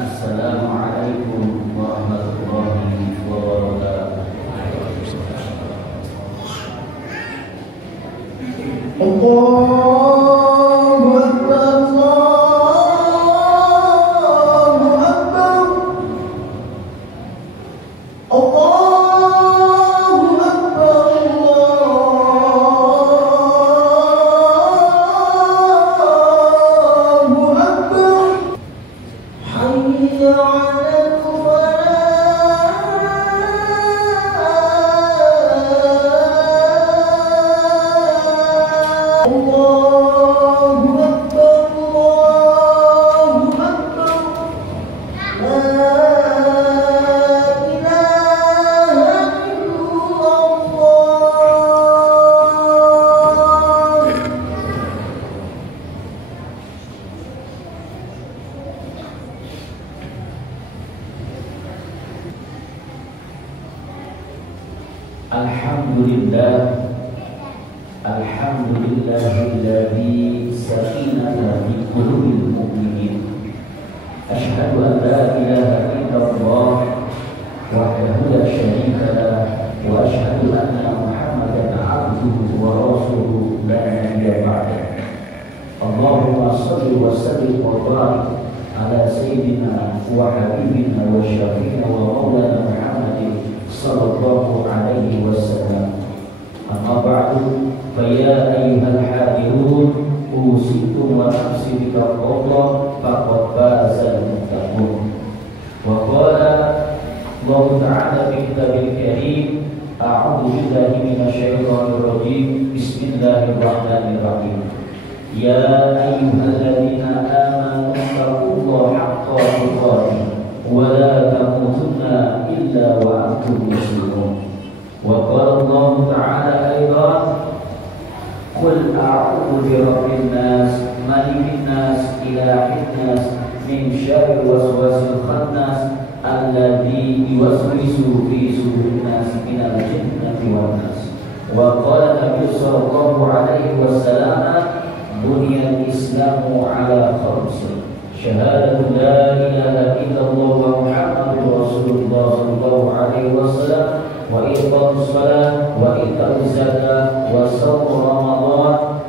Assalamualaikum warahmatullahi wabarakatuh. Allahu Akbar, Allahu Akbar, Allahu Akbar, Allahu Akbar. Hayya 'alal falah. Allahu Akbar, Allahu Akbar. La ilaha illallah. Alhamdulillah, alhamdulillahilladzi sakinata fi qulubil mu'minin. Asyhadu an la ilaha illallah wahdahu la syarika lah wa asyhadu anna Muhammadan 'abduhu wa rasuluhu la nabiyya ba'dahu. Allahumma shalli wa sallim wa barik ala sayyidina wa habibina wa syafi'ina wa maulana Muhammadin sallallahu alaihi wasallam. Amma ba'du, fa ya ayyuhal hadirun, usikum wa nafsi bittaqwallah faqad fazal muttaqun. Wa qala Allah ta'ala fi kitabil karim, a'udzu billahi minasyaitonir rajim, bismillahirrahmanirrahim. Ya ayyuhalladzina amanu taqullaha haqqa tuqatih wa la tamutunna illa wa antum muslimun. Wa qala Allah ta'ala aidan, qul a'udzu birabbin nas, malikin nas, ilahin nas, min syarri waswasil khannas alladzi yuwaswisu fi sudurin nas minal jinnati wan nas. Wa qala Nabi sallallahu alaihi wasallam, buniyal islamu ala khamsin, syahadatu la ilaha illallah wa muhammadur rasulullah sallallahu alaihi wasallam, wa iqamus shalah wa ita'uz zakat wa shaum ramadan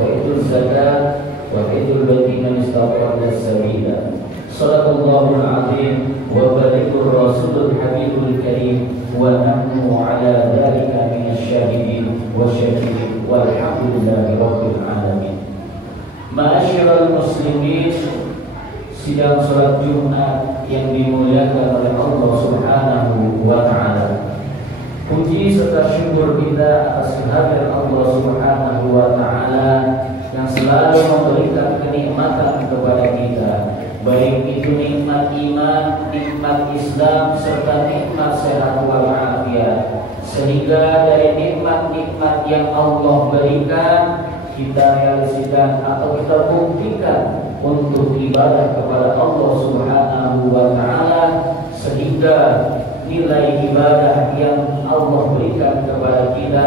wa ita'uz zakat wa hajjul baiti man istata'a sabila. Shadaqallahul azim wa balighur rasulul habibul karim wa nahnu ala dzalika minasyahidin wa syahidin walhamdulillahi rabbil alamin. Ma'asyiral muslimin, sidang salat Jumat yang dimuliakan oleh Allah Subhanahu wa ta'ala. Puji serta syukur kita atas kehadiran Allah Subhanahu wa ta'ala yang selalu memberikan kenikmatan kepada kita, baik itu nikmat iman, nikmat Islam, serta nikmat sehat walafiat. Sehingga dari nikmat-nikmat yang Allah berikan, kita realisasikan atau kita buktikan untuk ibadah kepada Allah Subhanahu wa ta'ala, sehingga nilai ibadah yang Allah berikan kepada kita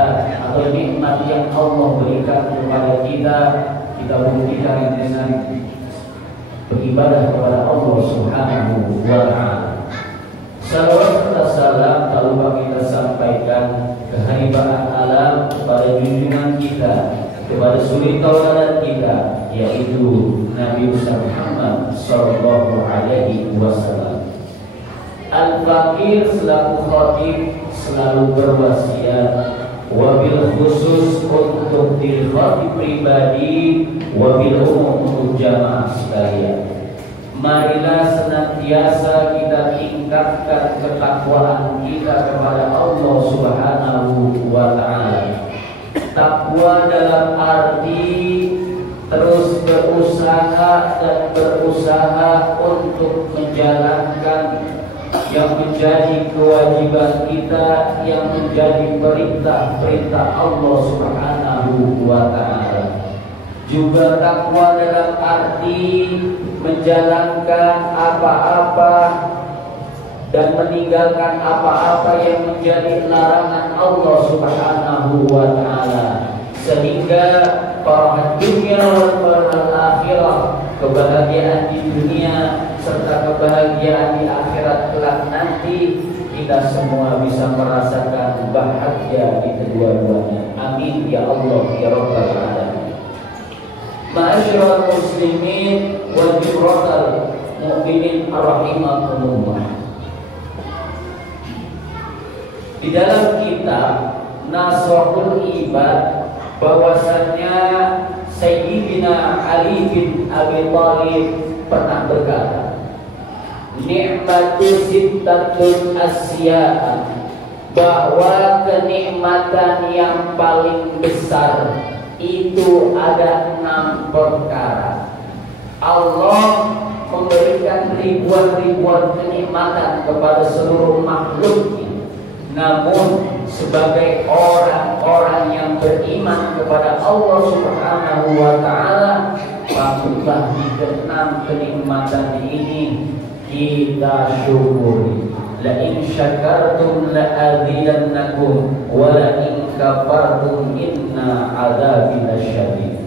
atau nikmat yang Allah berikan kepada kita, kita buktikan dengan beribadah kepada Allah Subhanahu wa ta'ala. Salawat serta salam tak lupa kita sampaikan kehadiran alam kepada junjungan kita, kepada suri tauladan kita, yaitu Nabi Muhammad sallallahu alaihi wasallam. Al-Fakir selaku khatib selalu berwasiat, wabil khusus untuk diri khatib pribadi, wabil umum untuk jamaah sekalian. Marilah senantiasa kita tingkatkan ketakwaan kita kepada Allah Subhanahu wa ta'ala. Takwa dalam arti terus berusaha dan berusaha untuk menjalankan yang menjadi kewajiban kita, yang menjadi perintah-perintah Allah Subhanahu wa ta'ala. Juga takwa dalam arti menjalankan apa-apa dan meninggalkan apa-apa yang menjadi larangan Allah Subhanahu wa ta'ala, sehingga para dunia wal akhirah kebahagiaan di dunia serta kebahagiaan di akhirat kelak nanti, kita semua bisa merasakan bahagia di kedua-duanya. Amin ya Allah ya Rabbal alamin. Ma'asyiral muslimin wal jibrotal mu'minin rahimakumullah. Di dalam kitab Nasrul Ibad bahwasannya Sayyidina Ali bin Abi Thalib pernah berkata, nikmatu sittatun asya'a, bahwa kenikmatan yang paling besar itu ada 6 perkara. Allah memberikan ribuan-ribuan kenikmatan kepada seluruh makhluknya. Namun sebagai orang-orang yang beriman kepada Allah Subhanahu wa taala, patutlah di 6 kenikmatan ini kita syukuri. La in syakartum la azidannakum wa la in kafartum inna adzabi lasyadid.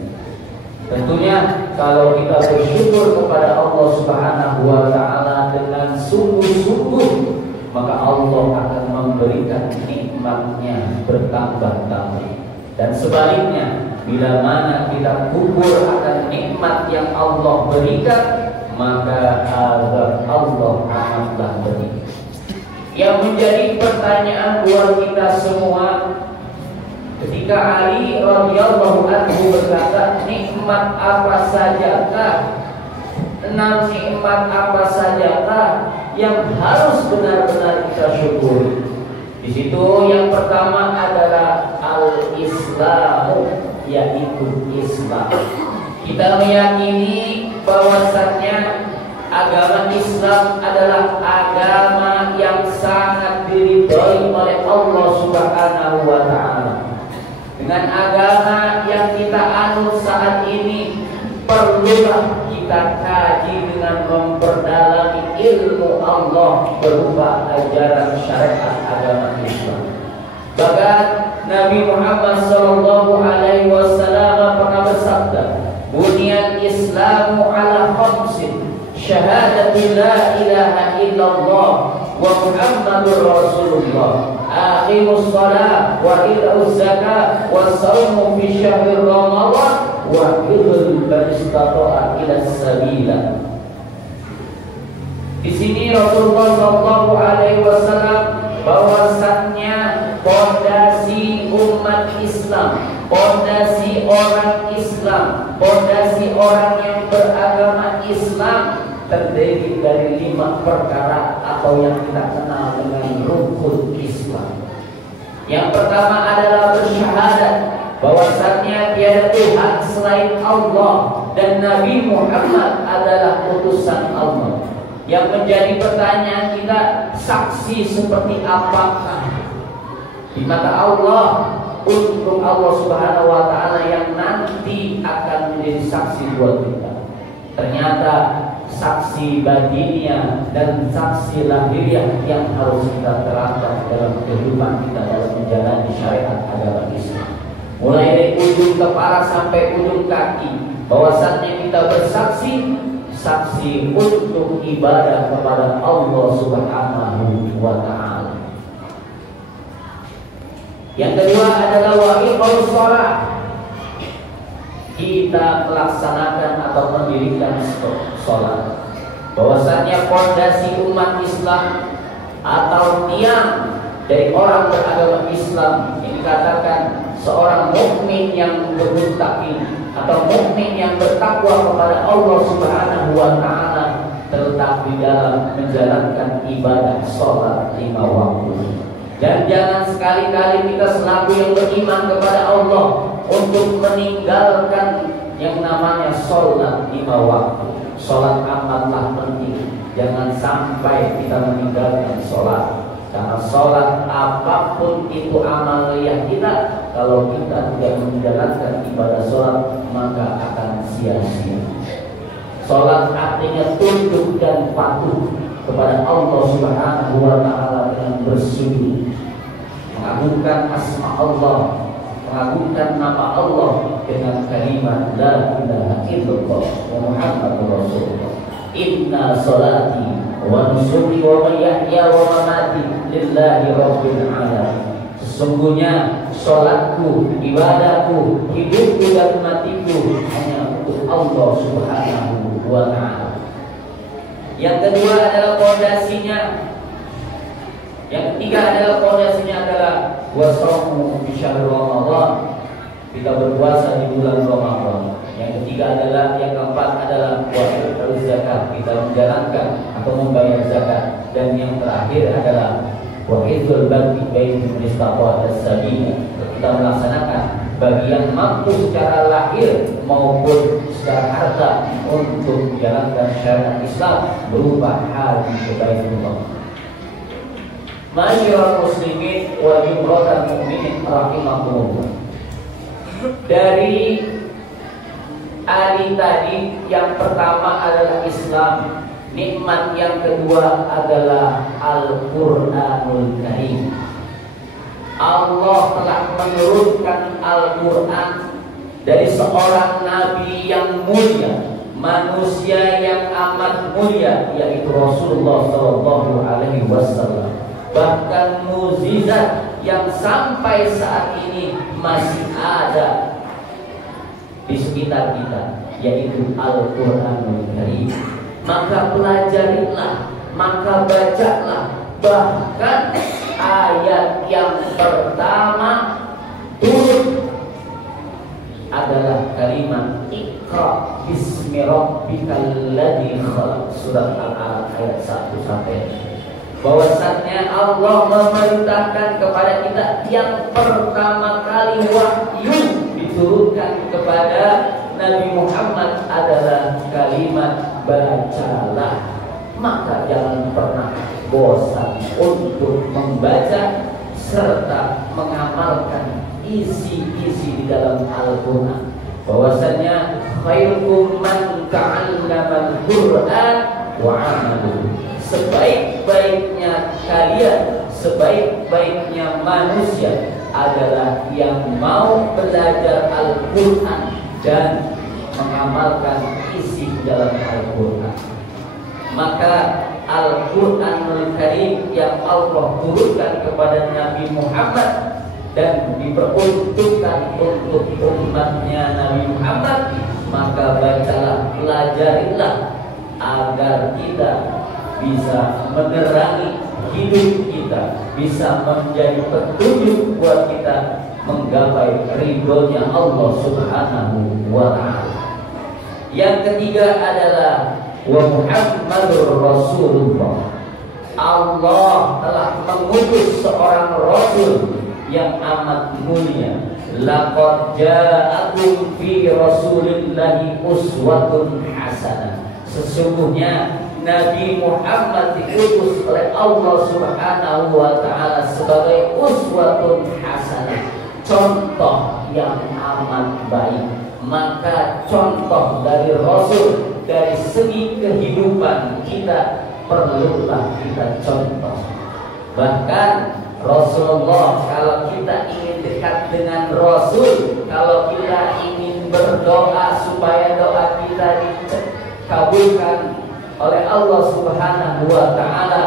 Tentunya kalau kita bersyukur kepada Allah Subhanahu wa taala dengan sungguh-sungguh, maka Allah akan memberikan nikmatnya bertambah-tambah. Dan sebaliknya, bila mana kita kufur akan nikmat yang Allah berikan, maka azab Allah amatlah pedih. Yang menjadi pertanyaan buat kita semua, ketika Ali radhiyallahu anhu berkata, nikmat apa sajakah, 6 nikmat apa sajakah yang harus benar-benar kita syukuri? Di situ yang pertama adalah al-Islamu, yaitu Islam. Kita meyakini bahwasannya agama Islam adalah agama yang sangat diridhoi oleh Allah Subhanahu wa taala. Dengan agama yang kita anut saat ini, perlulah kita kaji dengan memperdalami ilmu Allah berupa ajaran syariat agama Islam. Bahkan Nabi Muhammad sallallahu alaihi wasallam pernah bersabda, "Buniyal Islamu ala khamsin, syahadatu la ilaha illallah wa Muhammadur Rasulullah, aqimus shalah wa iqauz zakat wa shaumu fi syahril Ramadan wa hifdzul istata'a ila sabila." Di sini Rasulullah sallallahu alaihi wasallam bahwasannya fondasi umat Islam, fondasi orang Islam, fondasi orang yang beragama Islam terdiri dari 5 perkara atau yang kita kenal dengan rukun Islam. Yang pertama adalah bersyahadat bahwasannya tiada Tuhan selain Allah dan Nabi Muhammad adalah utusan Allah. Yang menjadi pertanyaan kita, saksi seperti apakah di mata Allah untuk Allah Subhanahu wa taala yang nanti akan menjadi saksi buat kita? Ternyata saksi batinnya dan saksi lahiriah yang harus kita terapkan dalam kehidupan kita dalam menjalani syariat agama Islam. Mulai dari ujung kepala sampai ujung kaki, bahwasannya kita bersaksi, saksi untuk ibadah kepada Allah Subhanahu wa taala. Yang kedua adalah waqimus shalah. Kita melaksanakan atau mendirikan sholat. Bahwasannya fondasi umat Islam atau tiang dari orang beragama Islam yang dikatakan seorang mukmin yang bermuttaqin atau mukmin yang bertakwa kepada Allah Subhanahu wa taala terletak di dalam menjalankan ibadah sholat 5 waktu. Dan jangan sekali-kali kita selaku yang beriman kepada Allah untuk meninggalkan yang namanya sholat 5 waktu. Sholat amatlah penting. Jangan sampai kita meninggalkan sholat. Karena sholat apapun itu amaliyah kita, kalau kita tidak menjalankan ibadah sholat, maka akan sia-sia. Sholat artinya tunduk dan patuh kepada Allah Subhanahu wa taala dengan bersujud, mengagungkan asma Allah, mengagungkan nama Allah dengan kalimat la ilaha illallah wa Muhammadur Inna sholati wa nusuki wa mahyaya wa mamati lillahi rabbil alamin. Sesungguhnya sholatku, ibadahku, hidupku dan matiku hanya untuk Allah Subhanahu wa ta'ala. Yang kedua adalah fondasinya. Yang ketiga adalah fondasinya adalah wasaumu fi syahr Ramadan. Kita berpuasa di bulan Ramadan. Yang ketiga adalah, yang keempat adalah wa zakat, kita menjalankan atau membayar zakat. Dan yang terakhir adalah wa hifdzul baldi bainal istaqwa as-sabila. Kita melaksanakan bagi yang mampu secara lahir maupun secara harta untuk menjalankan syariat Islam berupa haji ke Baitullah. Ma'asyiral muslimin wa jumlatul mu'minin rahimakumullah. Dari Ali tadi, yang pertama adalah Islam. Nikmat yang kedua adalah Al-Quranul Karim. Allah telah menurunkan Al-Quran dari seorang Nabi yang mulia, manusia yang amat mulia, yaitu Rasulullah SAW. Bahkan mukjizat yang sampai saat ini masih ada di sekitar kita, yaitu Al-Quranul Karim. Maka pelajarilah, maka bacalah. Bahkan ayat yang pertama turun adalah kalimat Iqra bismi rabbikal ladzi khalaq, surat Al-Alaq ayat 1 sampai 2. Bahwasannya Allah memerintahkan kepada kita yang pertama kali wahyu diturunkan kepada Nabi Muhammad adalah kalimat bacalah. Maka jangan pernah bosan untuk membaca serta mengamalkan isi-isi di dalam Al-Quran. Bahwasannya khairukum man ta'allamal Qur'an wa 'amaluhu. Sebaik-baiknya kalian, sebaik-baiknya manusia adalah yang mau belajar Al-Quran dan mengamalkan isi di dalam Al-Quran. Maka Al-Quranul Karim yang Allah turunkan kepada Nabi Muhammad dan diperuntukkan untuk umatnya Nabi Muhammad, maka bacalah, pelajarilah agar kita bisa menerangi hidup kita, bisa menjadi petunjuk buat kita menggapai ridhonya Allah Subhanahu wa ta'ala. Yang ketiga adalah wa Muhammadur Rasulullah. Allah telah mengutus seorang Rasul yang amat mulia. Laqad ja'akum fi Rasulillahi uswatun hasanah. Sesungguhnya Nabi Muhammad diutus oleh Allah Subhanahu wa ta'ala sebagai uswatun hasanah, contoh yang amat baik. Maka contoh dari Rasul dari segi kehidupan kita perlulah kita contoh. Bahkan Rasulullah, kalau kita ingin dekat dengan Rasul, kalau kita ingin berdoa supaya doa kita dikabulkan oleh Allah Subhanahu wa ta'ala,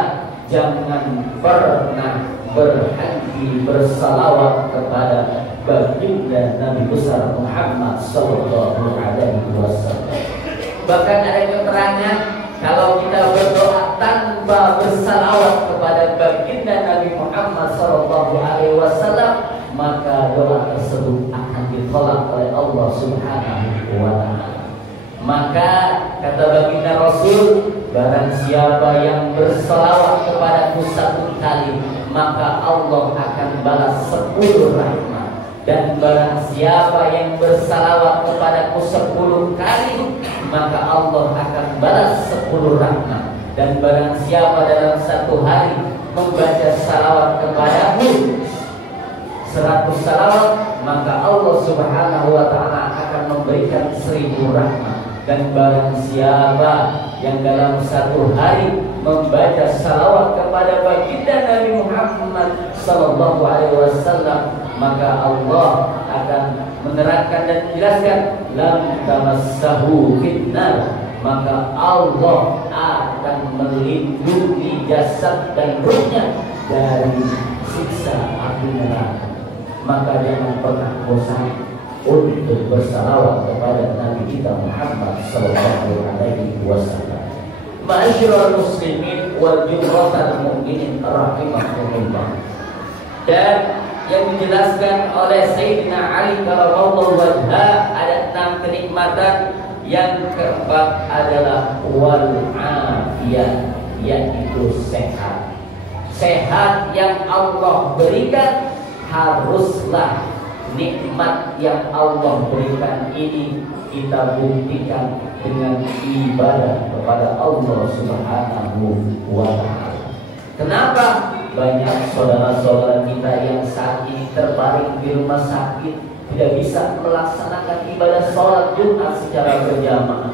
jangan pernah berhenti bersalawat kepada baginda Nabi besar Muhammad sallallahu alaihi wasallam. Bahkan ada keterangan kalau kita berdoa tanpa bersalawat kepada baginda Nabi Muhammad sallallahu alaihi wasallam, maka doa tersebut akan ditolak oleh Allah Subhanahu wa ta'ala. Maka kata baginda Rasul, barang siapa yang bersalawat kepadaku 1 kali, maka Allah akan balas 10 rahmat. Dan barang siapa yang bersalawat kepadaku 10 kali, maka Allah akan balas 10 rahmat. Dan barang siapa dalam 1 hari membaca salawat kepadaku 100 salawat, maka Allah Subhanahu wa ta'ala akan memberikan 1000 rahmat. Dan barang siapa yang dalam 1 hari membaca salawat kepada baginda Nabi Muhammad sallallahu alaihi wasallam, maka Allah akan menerangkan dan menjelaskan lam tamassahu fitnar, maka Allah akan melindungi jasad dan ruhnya dari siksa api neraka. Maka jangan pernah bosan untuk bersalawat kepada Nabi kita Muhammad sallallahu alaihi wasallam. Ma'asyiral muslimin wal jumratal mu'minin rahimakumullah. Dan yang dijelaskan oleh Sayyidina Ali karramallahu wajhah, ada 6 kenikmatan. Yang keempat adalah wal afiyah, yaitu sehat. Sehat yang Allah berikan haruslah nikmat yang Allah berikan ini kita buktikan dengan ibadah kepada Allah Subhanahu wa ta'ala. Kenapa? Banyak saudara-saudara kita yang saat ini terbaring di rumah sakit, tidak bisa melaksanakan ibadah sholat Jumat secara berjamaah.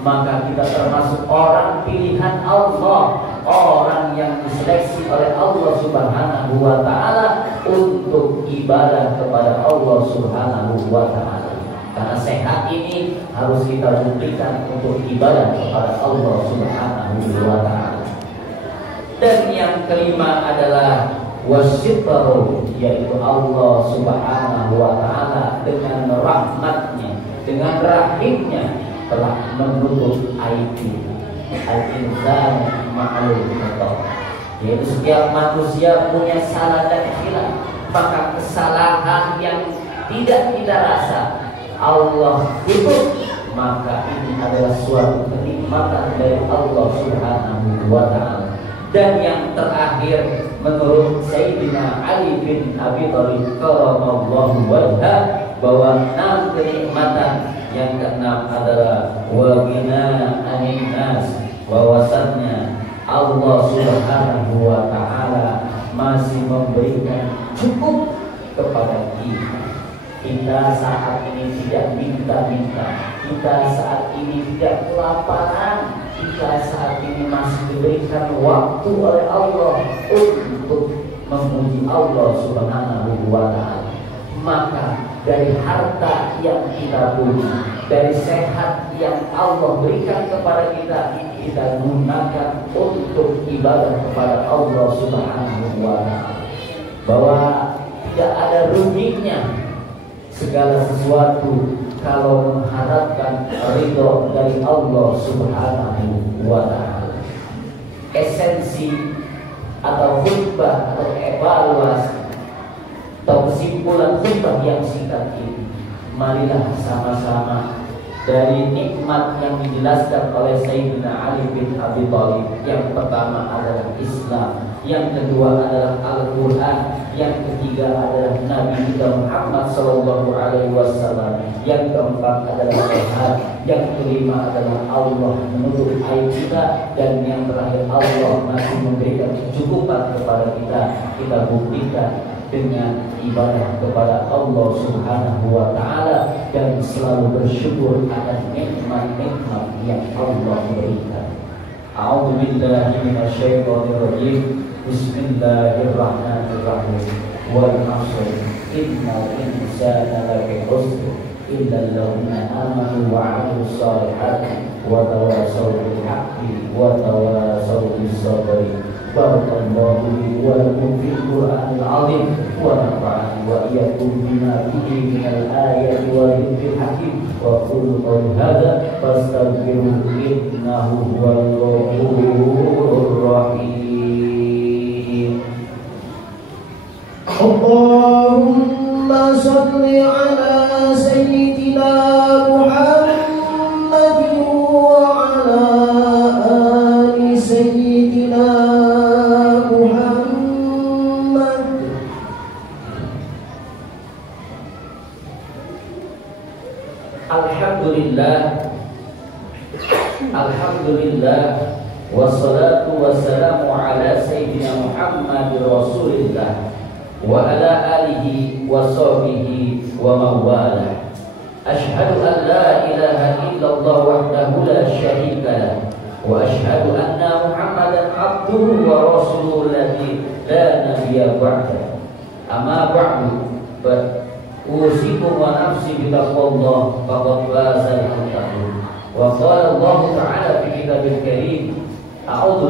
Maka kita termasuk orang pilihan Allah, orang yang diseleksi oleh Allah Subhanahu wa ta'ala untuk ibadah kepada Allah Subhanahu wa ta'ala. Karena sehat ini harus kita buktikan untuk ibadah kepada Allah Subhanahu wa ta'ala. Dan yang kelima adalah wasitru, yaitu Allah Subhanahu wa ta'ala dengan rahmatnya, dengan rahimnya telah menutup aib al-insan ma'lul khata', yaitu setiap manusia punya salah dan hilaf. Maka kesalahan yang tidak kita rasa Allah tutup, maka ini adalah suatu kenikmatan dari Allah Subhanahu wa ta'ala. Dan yang terakhir, menurut Sayyidina Ali bin Abi Thalib karramallahu wajhah, bahwa 6 kenikmatan yang keenam adalah wa ghina 'anil nas, bahwasannya Allah Subhanahu wa ta'ala masih memberikan cukup kepada kita. Kita saat ini tidak minta-minta, kita saat ini tidak kelaparan, kita saat ini masih diberikan waktu oleh Allah untuk memuji Allah Subhanahu wa ta'ala. Maka dari harta yang kita punya, dari sehat yang Allah berikan kepada kita, kita gunakan untuk ibadah kepada Allah Subhanahu wa ta'ala. Bahwa tidak ada ruginya segala sesuatu kalau mengharapkan ridho dari Allah Subhanahu wa ta'ala. Esensi atau khutbah atau evaluasi atau kesimpulan khutbah yang singkat ini, marilah sama-sama dari nikmat yang dijelaskan oleh Sayyidina Ali bin Abi Thalib. Yang pertama adalah Islam, yang kedua adalah Al-Quran, yang ketiga adalah Nabi kita Muhammad sallallahu alaihi wasallam, yang keempat adalah sehat, yang kelima adalah Allah menutup aib kita, dan yang terakhir Allah masih memberikan kecukupan kepada kita. Kita buktikan dengan ibadah kepada Allah Subhanahu wa ta'ala dan selalu bersyukur atas nikmat-nikmat yang Allah berikan. A'udzu billahi minasyaitonir rajim. Bismillahirrahmanirrahim. Wal 'ashr innal insana lafi khusr illa alladziina aamanu wa 'amilus shaalihati wa tawassaw bil haqqi wa tawassaw bis sabri. Barakallahu li wa lakum fil Qur'anil 'azim wa nafa'ani wa iyyakum bima fihi minal ayati wa dhikril hakim. Wa qul qawli hadza fastaghfiruhu innahu huwal ghafurur rahim. Allahumma shalli ala sayyidina Muhammadin wa ala ali sayyidina Alhamdulillah wassalatu wassalamu ala sayyidina Muhammad Rasulillah wa ala alihi wa sahbihi wa mawalah. Ashhadu an la ilaha illallah wahdahu la syarika lah wa ashhadu anna Muhammadan abduhu wa rasuluhu alladzi la nabiyya ba'da. Amma ba'du, usikum wa nafsi bitaqwallah faqad fazal muttaqun. Wa qala Allah ta'ala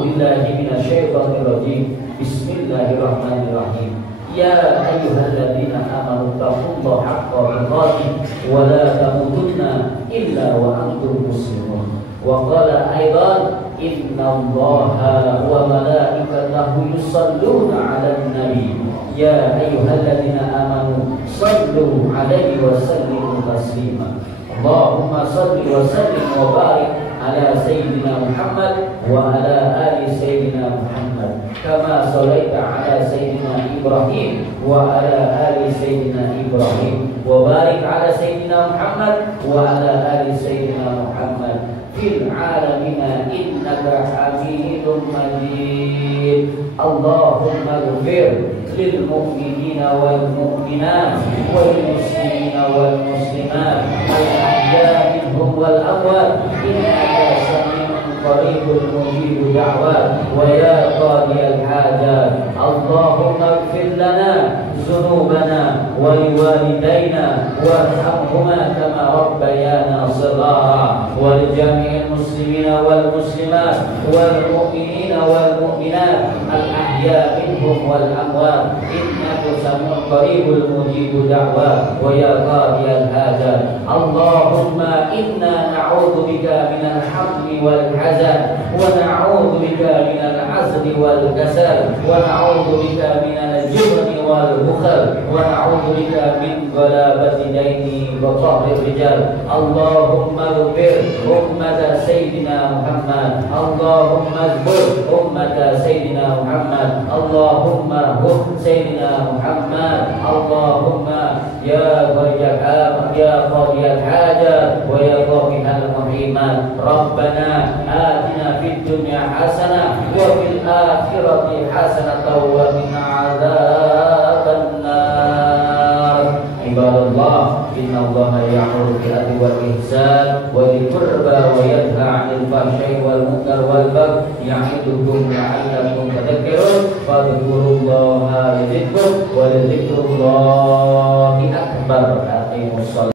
billahi minasyaitonir rajim. Bismillahirrahmanirrahim. Ya ayyuhalladzina amanu taqullaha haqqa tuqatih wa la tamutunna illa wa antum muslimun. Wa qala aidan innallaha wa malaikatahu yusalluna 'alan nabi. Ya ayyuhalladzina amanu sallu 'alaihi wa sallimu taslima. Allahumma salli wa sallim wa barik ala sayyidina Muhammad wa ala ali sayyidina Muhammad kama sallaita ala sayyidina Ibrahim wa ala ali sayyidina Ibrahim wa barik ala sayyidina Muhammad wa ala ali sayyidina Muhammad fil alamina innaka Hamidum Majid. Allahumma ighfir lil mu'minina wal mu'minat wal muslimina wal muslimat wal ahya minhum wal amwat innaka sami'un qaribun mujibud da'wat wa ya qadiyal hajat. Allahumma ighfir lana dhunubana wa liwalidayna warhamhuma kama rabbayana shighara wa li jami'il muslimina wal muslimat wal mu'minina wal mu'minat al ahya minhum wal amwat innaka sami'un qaribun mujibud da'wat wa ya qadiyal hajat. Allahumma inna na'udzu bika minal hammi wal hazan wa na'udzu bika minal hazri wal kasal wa na'udzu bika minal jubni wal bukhl wa na'udzu bika min ghalabati daini wa qahri rijal. Allahumma ighfir ummata sayyidina Muhammad. Allahumma ighfir ummata sayyidina Muhammad. Allahumma hum sayyidina Muhammad. Allahumma ya qadiyal ya qadiyal hajat wa ya qadiyal muhimat. Rabbana atina fid dunya hasanah wa fil akhirati hasanah wa qina adzabannar. Ibadallah, innallaha ya'muru bil 'adli wal ihsan wa dzil qurba wa yanha 'anil fahsya'i wal munkar wal baghi ya'idukum la'allakum tadhakkarun. Fadhkurullaha yadhkurkum wa la dzikrullahi akbar. Aqimus shalah.